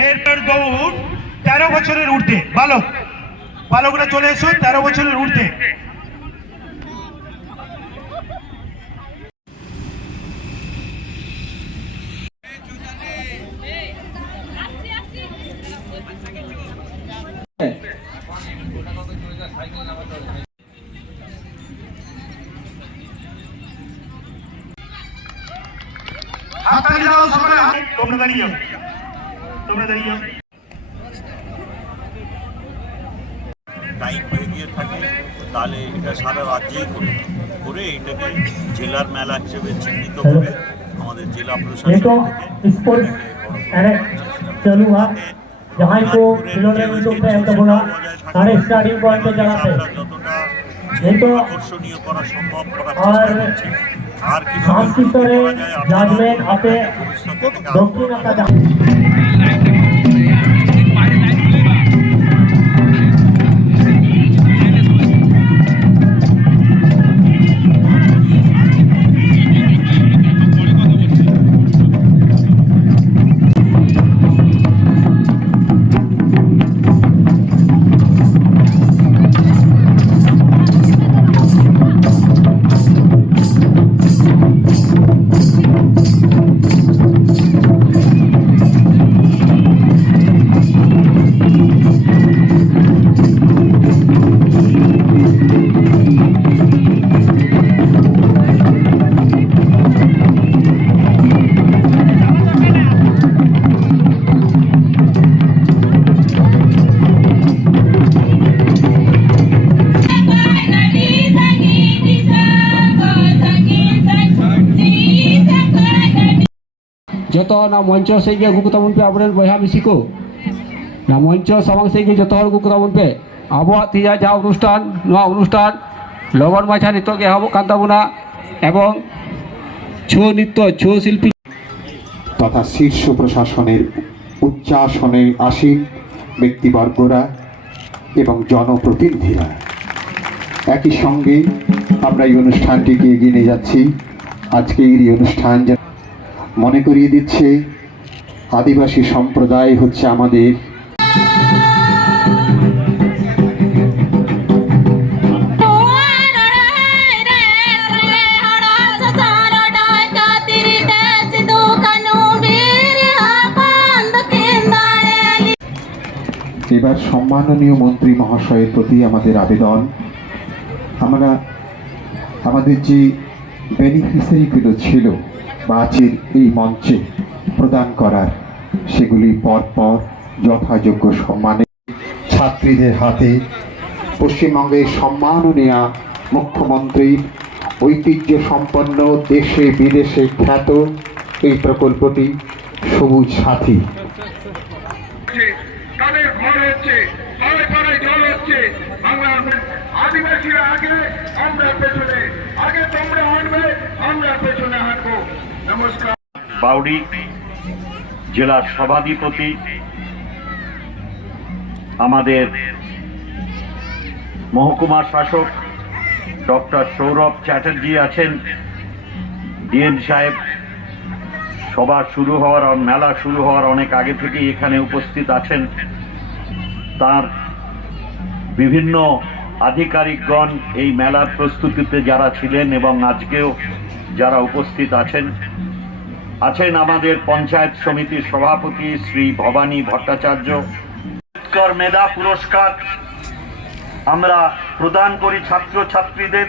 এর দৌড়, তেরো বছরের ঊর্ধ্বে। বালক, বালকরা চলে এসো, তেরো বছরের হাততালি তোমরা দাঁড়িয়ে যাও। তোমরা দাঁড়িয়ে যাও টাইম হয়ে গিয়ে থাকে তাহলে এটা সারা রাজ্যেই করে করে এটাকে জেলার মেলা হিসেবে চিহ্নিত করে আমাদের জেলা প্রশাসন देखो থেকে स्पोर्ट्स এটাকে अरे चालू हुआ जहाँ को खिलौने में तो है तो बोला साढ़े स्टार्टिंग पॉइंट पे जगह पे যতটা এই তো আকর্ষণীয় করা সম্ভব করার আর চেষ্টা করছি ᱡᱚᱛᱚ ᱱᱟ ᱢᱚᱧᱪᱚ ᱥᱮᱡ ᱜᱮ ᱟᱹᱜᱩ ᱠᱚᱛᱟᱵᱚᱱ ᱯᱮ ᱟᱵᱚᱨᱮᱱ ᱵᱚᱭᱦᱟ ᱢᱤᱥᱤ ᱠᱚ ᱱᱟ ᱢᱚᱧᱪᱚ ᱥᱟᱢᱟᱝ ᱥᱮᱡ ᱜᱮ ᱡᱚᱛᱚ ᱦᱚᱲ ᱟᱹᱜᱩ ᱠᱚᱛᱟᱵᱚᱱ ᱯᱮ ᱟᱵᱚᱣᱟᱜ ᱛᱮᱭᱟᱜ ᱡᱟ ᱚᱱᱩᱥᱴᱷᱟᱱ ᱱᱚᱣᱟ অনুষ্ঠান লগন মাছা ᱱᱤᱛᱚᱜ ᱜᱮ ᱮᱦᱚᱵᱚᱜ ᱠᱟᱱ ᱛᱟᱵᱚᱱᱟ ᱮᱵᱚᱝ ছৌ নৃত্য ছৌ শিল্পী তথা শীর্ষ প্রশাসনের উচ্চাসনে আসীন ব্যক্তিবর্গরা এবং জনপ্রতিনিধিরা একই সঙ্গে আমরা এই অনুষ্ঠানটিকে এগিয়ে নিয়ে যাচ্ছি আজকের এই অনুষ্ঠান মনে করিয়ে দিচ্ছে, আদিবাসী সম্প্রদায় হচ্ছে আমাদের। এবার সম্মাননীয় মন্ত্রী মহাশয়ের প্রতি আমাদের আবেদন। আমরা আমাদের যে বেনিফিসিয়ারিগুলো ছিল বা আজকের এই মঞ্চে প্রদান করার সেগুলি পরপর যথাযোগ্য সম্মানে ছাত্রীদের হাতে পশ্চিমবঙ্গের সম্মাননীয় মুখ্যমন্ত্রীর ঐতিহ্য সম্পন্ন দেশে বিদেশে খ্যাত এই প্রকল্পটি সবুজ সাথী। আদিবাসীরা আগে, আমরা পেছনে। আগে তোমরা হাঁটবে আমরা পেছনে হাঁটবো। বাউরি জেলার সভাধিপতি, আমাদের মহকুমা শাসক ডক্টর সৌরভ চ্যাটার্জি আছেন। ডিএম সাহেব, সভা শুরু হওয়ার, মেলা শুরু হওয়ার অনেক আগে থেকেই এখানে উপস্থিত আছেন। তার বিভিন্ন আধিকারিকগণ এই মেলার প্রস্তুতিতে যারা ছিলেন এবং আজকেও যারা উপস্থিত আছেন আছেন আমাদের পঞ্চায়েত সমিতির সভাপতি শ্রী ভবানী ভট্টাচার্য। মেধা পুরস্কার আমরা প্রদান করি ছাত্রছাত্রীদের।